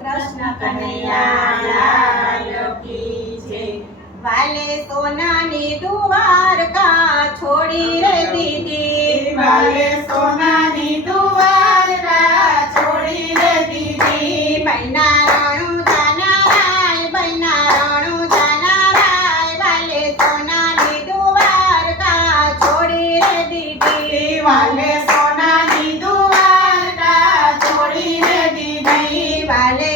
કૃષ્ણ કનૈયા લાલ કી જય। વાલે સોનાની દ્વારકા છોડી રે દીદી, વાલે સોનાની દ્વારકા છોડી રે દીદી। બૈના રણુ જાનારાય, બૈના રણુ જાનારાય, વાલે સોનાની દ્વારકા છોડી રે દીદી, વાલે સોનાની દ્વારકા છોડી રે દીદી। વાલે